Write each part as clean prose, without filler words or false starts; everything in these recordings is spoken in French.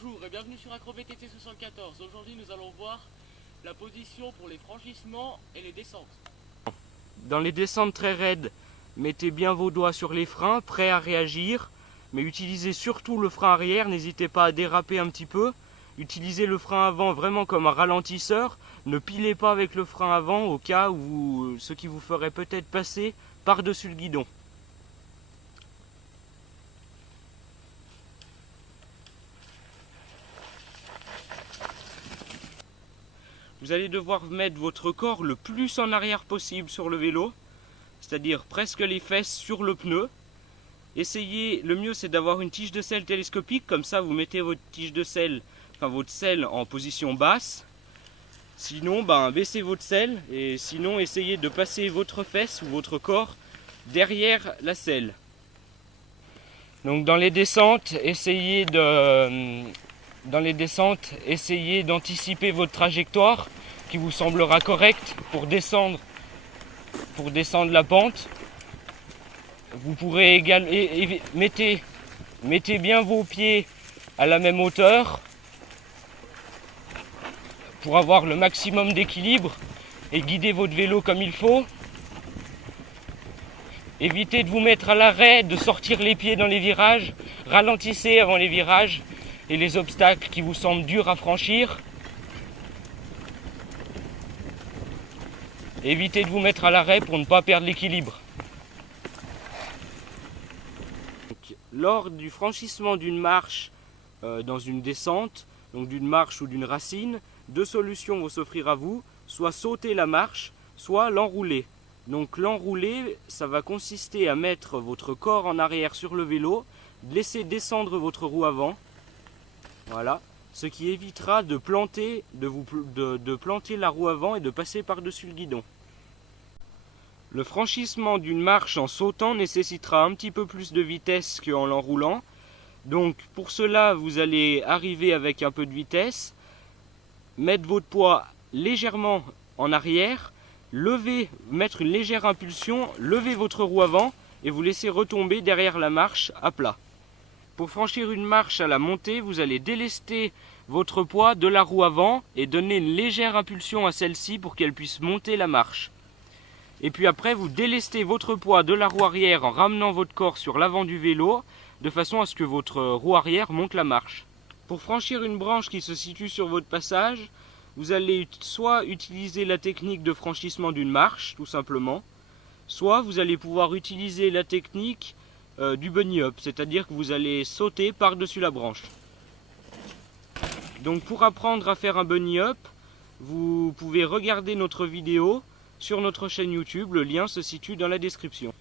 Bonjour et bienvenue sur AcroVTT 74. Aujourd'hui nous allons voir la position pour les franchissements et les descentes. Dans les descentes très raides, mettez bien vos doigts sur les freins, prêts à réagir. Mais utilisez surtout le frein arrière, n'hésitez pas à déraper un petit peu. Utilisez le frein avant vraiment comme un ralentisseur. Ne pilez pas avec le frein avant au cas où ce qui vous ferait peut-être passer par-dessus le guidon. Vous allez devoir mettre votre corps le plus en arrière possible sur le vélo, c'est-à-dire presque les fesses sur le pneu. Essayez, le mieux c'est d'avoir une tige de selle télescopique, comme ça vous mettez votre tige de selle, votre selle en position basse. Sinon, baissez votre selle et sinon essayez de passer votre fesse ou votre corps derrière la selle. Donc dans les descentes, essayez d'anticiper votre trajectoire qui vous semblera correcte pour descendre la pente. Vous pourrez également mettez bien vos pieds à la même hauteur pour avoir le maximum d'équilibre et guider votre vélo comme il faut. Évitez de vous mettre à l'arrêt, de sortir les pieds dans les virages. Ralentissez avant les virages et les obstacles qui vous semblent durs à franchir. Évitez de vous mettre à l'arrêt pour ne pas perdre l'équilibre. Lors du franchissement d'une marche dans une descente, donc d'une marche ou d'une racine, deux solutions vont s'offrir à vous, soit sauter la marche, soit l'enrouler. Donc l'enrouler, ça va consister à mettre votre corps en arrière sur le vélo, laisser descendre votre roue avant, voilà, ce qui évitera de planter la roue avant et de passer par-dessus le guidon. Le franchissement d'une marche en sautant nécessitera un petit peu plus de vitesse qu'en l'enroulant. Donc pour cela, vous allez arriver avec un peu de vitesse, mettre votre poids légèrement en arrière, mettre une légère impulsion, lever votre roue avant et vous laisser retomber derrière la marche à plat. Pour franchir une marche à la montée, vous allez délester votre poids de la roue avant et donner une légère impulsion à celle-ci pour qu'elle puisse monter la marche. Et puis après, vous délestez votre poids de la roue arrière en ramenant votre corps sur l'avant du vélo, de façon à ce que votre roue arrière monte la marche. Pour franchir une branche qui se situe sur votre passage, vous allez soit utiliser la technique de franchissement d'une marche, tout simplement, soit vous allez pouvoir utiliser la technique du bunny hop, c'est-à-dire que vous allez sauter par-dessus la branche. Donc pour apprendre à faire un bunny hop, vous pouvez regarder notre vidéo sur notre chaîne YouTube, le lien se situe dans la description.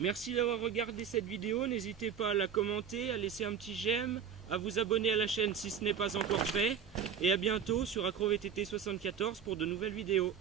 Merci d'avoir regardé cette vidéo, n'hésitez pas à la commenter, à laisser un petit j'aime, à vous abonner à la chaîne si ce n'est pas encore fait, et à bientôt sur AcroVTT 74 pour de nouvelles vidéos.